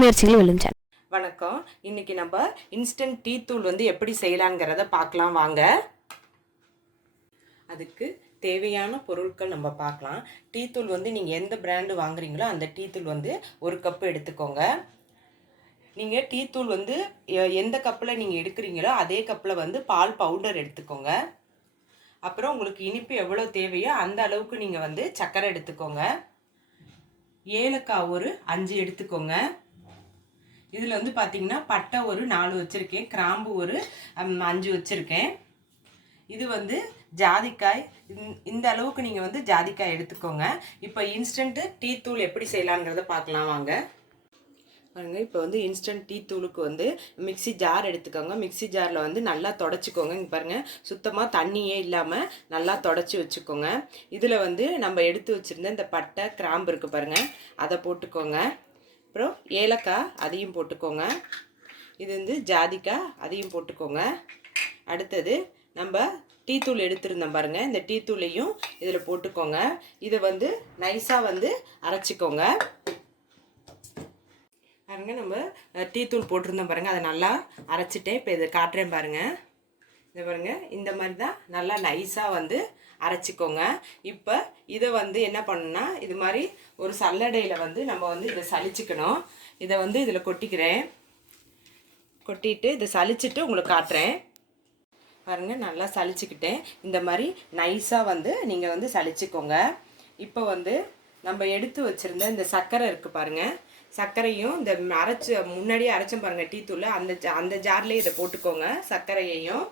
முயற்சிகளும் விழுந்தன வணக்கம். இன்னைக்கு நம்ம இன்ஸ்டன்ட் டீ தூள் வந்து எப்படி செய்யலாங்கிறத பார்க்கலாம் வாங்க. அதுக்கு தேவையான பொருட்கள் நம்ம பார்க்கலாம். டீ தூள் வந்து நீங்கள் எந்த பிராண்டு வாங்குறீங்களோ அந்த டீ தூள் வந்து ஒரு கப்பு எடுத்துக்கோங்க. நீங்கள் டீ தூள் வந்து எ- எந்த கப்பில் நீங்கள் எடுக்கிறீங்களோ அதே கப்பில் வந்து பால் பவுடர் எடுத்துக்கோங்க. அப்புறம் உங்களுக்கு இனிப்பு எவ்வளோ தேவையோ அந்த அளவுக்கு நீங்கள் வந்து சர்க்கரை எடுத்துக்கோங்க. ஏலக்காய் ஒரு அஞ்சு எடுத்துக்கோங்க. இதில் வந்து பார்த்தீங்கன்னா பட்டை ஒரு நாலு வச்சுருக்கேன் கிராம்பு ஒரு அஞ்சு வச்சுருக்கேன். இது வந்து ஜாதிக்காய் இந்த- இந்த அளவுக்கு நீங்கள் வந்து ஜாதிக்காய் எடுத்துக்கோங்க. இப்போ இன்ஸ்டன்ட்டு டீ தூள் எப்படி செய்யலாங்கிறத பார்க்கலாம் வாங்க. பாருங்க இப்போ வந்து இன்ஸ்டன்ட் டீ தூளுக்கு வந்து மிக்ஸி ஜார் எடுத்துக்கோங்க. மிக்ஸி ஜாரில் வந்து நல்லா தொடச்சிக்கோங்க. இங்கே பாருங்கள் சுத்தமாக தண்ணியே இல்லாமல் நல்லா தொடச்சி வச்சுக்கோங்க. இதில் வந்து நம்ம எடுத்து வச்சுருந்த இந்த பட்டை கிராம்பு இருக்குது பாருங்கள் அதை போட்டுக்கோங்க. அப்புறம் ஏலக்காய் அதையும் போட்டுக்கோங்க. இது வந்து ஜாதிக்காய் அதையும் போட்டுக்கோங்க. அடுத்தது நம்ம டீத்தூள் எடுத்திருந்தோம் பாருங்கள் இந்த டீத்தூளையும் இதில் போட்டுக்கோங்க. இதை வந்து நைஸாக வந்து அரைச்சிக்கோங்க. பாருங்க நம்ம டீத்தூள் போட்டிருந்தோம் பாருங்கள் அதை நல்லா அரைச்சிட்டேன். இப்போ இதை காட்டுறேன் பாருங்க. இதை பாருங்கள் இந்த மாதிரி தான் நல்லா நைஸாக வந்து அரைச்சிக்கோங்க. இப்போ இதை வந்து என்ன பண்ணணும்னா இது மாதிரி ஒரு சல்லடையில் வந்து நம்ம வந்து இதை சலிச்சுக்கணும் இதை வந்து இதில் கொட்டிக்கிறேன். கொட்டிட்டு இதை சலிச்சிட்டு உங்களுக்கு காட்டுறேன். பாருங்கள் நல்லா சலிச்சுக்கிட்டேன் இந்த மாதிரி நைஸாக வந்து நீங்கள் வந்து சலிச்சுக்கோங்க இப்போ வந்து நம்ம எடுத்து வச்சிருந்த இந்த சர்க்கரை இருக்குது பாருங்கள் சர்க்கரையும் இந்த அரைச்சி முன்னாடியே அரைச்சோம் பாருங்கள் டீ தூள் அந்த ஜா- அந்த ஜார்லேயே இதை போட்டுக்கோங்க சர்க்கரையையும்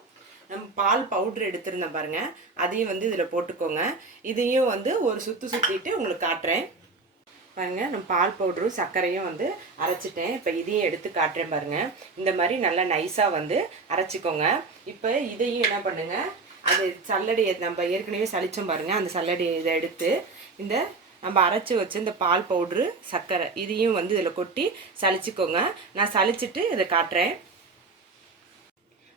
நம்ம பால் பவுட்ரு எடுத்திருந்தேன் பாருங்க. அதையும் வந்து இதில் போட்டுக்கோங்க. இதையும் வந்து ஒரு சுற்று சுற்றிட்டு உங்களுக்கு காட்டுறேன். பாருங்க நம்ம பால் பவுடரும் சர்க்கரையும் வந்து அரைச்சிட்டேன். இப்போ இதையும் எடுத்து காட்டுறேன் பாருங்க. இந்த மாதிரி நல்லா நைஸாக வந்து அரைச்சிக்கோங்க. இப்போ இதையும் என்ன பண்ணுங்க? அது சல்லடையை நம்ம ஏற்கனவே சளிச்சோம் பாருங்க. அந்த சல்லடையை இதை எடுத்து இந்த நம்ம அரைச்சி வச்ச இந்த பால் பவுட்ரு சர்க்கரை இதையும் வந்து இதில் கொட்டி சளிச்சிக்கோங்க. நான் சலிச்சிட்டு இதை காட்டுறேன்.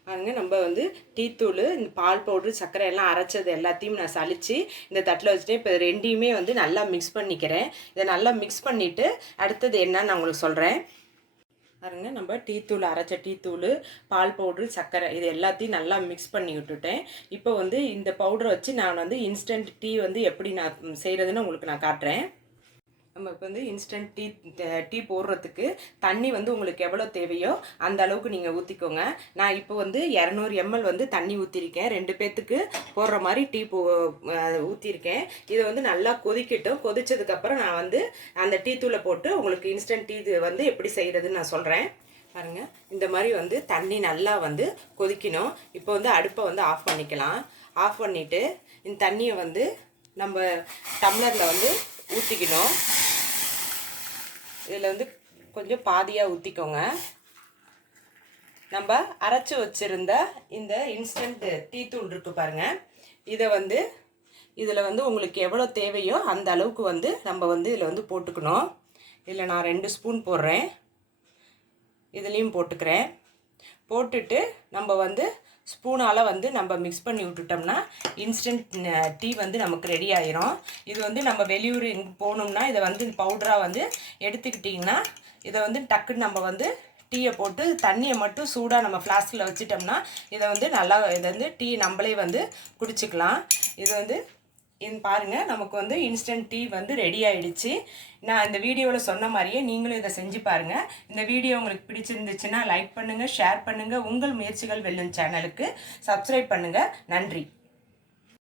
பாருங்க நம்ம வந்து டீத்தூள் இந்த பால் பவுட்ரு சர்க்கரை எல்லாம் அரைச்சது எல்லாத்தையும் நான் சளிச்சு இந்த தட்டில் வச்சுட்டு இப்போ ரெண்டையுமே வந்து நல்லா மிக்ஸ் பண்ணிக்கிறேன். இதை நல்லா மிக்ஸ் பண்ணிவிட்டு அடுத்தது என்னன்னு நான் உங்களுக்கு சொல்கிறேன் பாருங்க நம்ம டீத்தூள் அரைச்ச டீத்தூள் பால் பவுட்ரு சர்க்கரை இது எல்லாத்தையும் நல்லா மிக்ஸ் பண்ணி விட்டுட்டேன். இப்போ வந்து இந்த பவுடரை வச்சு நான் வந்து இன்ஸ்டன்ட் டீ வந்து எப்படி நான் செய்கிறதுன்னு உங்களுக்கு நான் காட்டுறேன். நம்ம இப்போ வந்து இன்ஸ்டன்ட் டீ டீ போடுறதுக்கு தண்ணி வந்து உங்களுக்கு எவ்வளோ தேவையோ அந்த அளவுக்கு நீங்கள் ஊற்றிக்கோங்க நான் இப்போ வந்து இரநூறு எம்எல் வந்து தண்ணி ஊற்றிருக்கேன் ரெண்டு பேர்த்துக்கு போடுற மாதிரி டீ போ ஊற்றிருக்கேன் இதை வந்து நல்லா கொதிக்கட்டும். கொதிச்சதுக்கப்புறம் நான் வந்து அந்த டீ தூளை போட்டு உங்களுக்கு இன்ஸ்டன்ட் டீ வந்து எப்படி செய்கிறதுன்னு நான் சொல்கிறேன் பாருங்கள் இந்த மாதிரி வந்து தண்ணி நல்லா வந்து கொதிக்கணும். இப்போ வந்து அடுப்பை வந்து ஆஃப் பண்ணிக்கலாம். ஆஃப் பண்ணிவிட்டு இந்த தண்ணியை வந்து நம்ம டம்ளரில் வந்து ஊற்றிக்கணும் இதில் வந்து கொஞ்சம் பாதியாக ஊற்றிக்கோங்க நம்ம அரைச்சி வச்சுருந்த இந்த இன்ஸ்டன்ட் டீ தூள் இருக்குது பாருங்கள் இதை வந்து இதில் வந்து உங்களுக்கு எவ்வளோ தேவையோ அந்த அளவுக்கு வந்து நம்ம வந்து இதில் வந்து போட்டுக்கணும். இதில் நான் ரெண்டு ஸ்பூன் போடுறேன். இதுலேயும் போட்டுக்கிறேன். போட்டுட்டு நம்ம வந்து ஸ்பூனால் வந்து நம்ம மிக்ஸ் பண்ணி விட்டுட்டோம்னா இன்ஸ்டன்ட் டீ வந்து நமக்கு ரெடி ஆயிரும். இது வந்து நம்ம வெளியூர் இங்கே போகணும்னா இதை வந்து பவுடராக வந்து எடுத்துக்கிட்டிங்கன்னா இதை வந்து டக்குன்னு நம்ம வந்து டீயை போட்டு தண்ணியை மட்டும் சூடாக நம்ம ஃப்ளாஸ்கில் வச்சிட்டோம்னா இதை வந்து நல்லா இதை வந்து டீ நம்மளே வந்து குடிச்சிக்கலாம். இது வந்து இது பாருங்கள் நமக்கு வந்து இன்ஸ்டன்ட் டீ வந்து ரெடி ஆகிடுச்சு நான் இந்த வீடியோவில் சொன்ன மாதிரியே நீங்களும் இதை செஞ்சு பாருங்கள் இந்த வீடியோ உங்களுக்கு பிடிச்சிருந்துச்சுன்னா லைக் பண்ணுங்கள் ஷேர் பண்ணுங்கள் உங்கள் முயற்சிகள் வெல்லும் சேனலுக்கு சப்ஸ்கிரைப் பண்ணுங்கள் நன்றி.